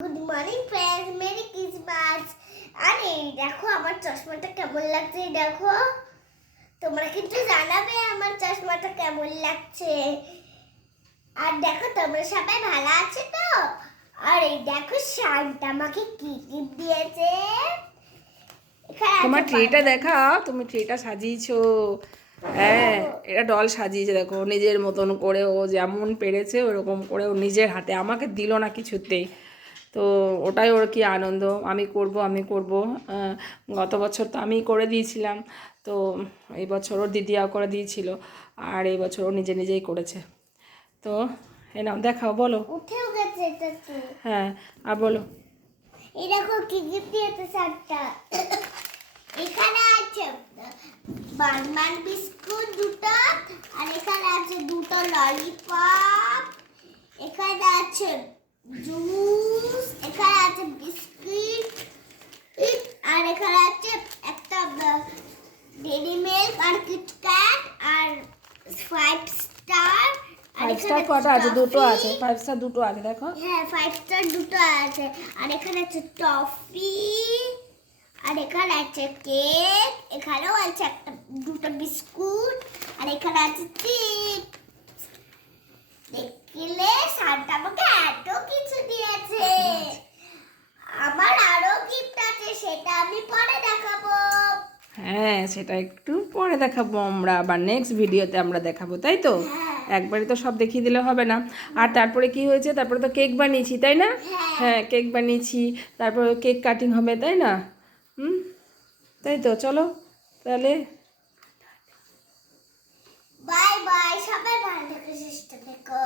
Good morning friends, merry Christmas. আরে দেখো আমার চশমাটা কেমন লাগছে, দেখো তোমরা কিন্তু জানাবে আমার চশমাটা কেমন লাগছে। আর দেখো তোমরা সবাই ভালো আছো তো? আর এই দেখো শান্তা আমাকে কি গিফট দিয়েছে। তোমার ট্রেটা দেখাও, তুমি ট্রেটা সাজিয়েছো। হ্যাঁ, এটা ডল সাজিয়েছে, দেখো নিজের মতন করে ও যেমন পেরেছে ওরকম করে ও নিজের হাতে, আমাকে দিল না কিছুতেই। তো ওটাই ওর কি আনন্দ, আমি করব আমি করব। গত বছর তো আমি করে দিয়েছিলাম, তো এই বছর ওর দিদিও করে দিয়েছিল, আর এই বছর ও নিজে নিজেই করেছে। তো এ নাও দেখাও, বলো। উঠেও গেছে এটা তো। হ্যাঁ, আর বলো। এই দেখো কি গিফট দিয়েছে শান্তা। এখানে আছে বানমান বিস্কুট দুটো, আর এখানে আছে দুটো ললিপপ, এখানে আছে জুস, এখানে আছে বিস্কিট, আর এখানে আছে একটা ডেইরি মিল্ক আর কিটক্যাট আর 5 স্টার। আর 5 স্টার কটা আছে? দুটো আছে, 5 স্টার দুটো আছে, দেখো। হ্যাঁ 5 স্টার দুটো আছে। আর এখানে আছে টফি, আর এখানে আছে কেক, এখানেও আছে একটা দুটো বিস্কুট, আর এখানে আছে চিপস। দেখলে শান্তা আমাকে এত কিছু দিয়েছে। আমার আরো গিফট আছে, সেটা আমি পরে দেখাবো। হ্যাঁ, সেটা একটু পরে দেখাবো আমরা, আবার নেক্সট ভিডিওতে আমরা দেখাবো, তাই তো? একবারে তো সব দেখিয়ে দিলে হবে না। আর তারপরে কি হয়েছে, তারপরে তো কেক বানিয়েছি, তাই না? হ্যাঁ, কেক বানিয়েছি, তারপরে কেক কাটিং হবে, তাই না? তাই তো, চলো তাহলে। বাই বাই, সবাই ভালো থেকো, সুস্থ থেকো।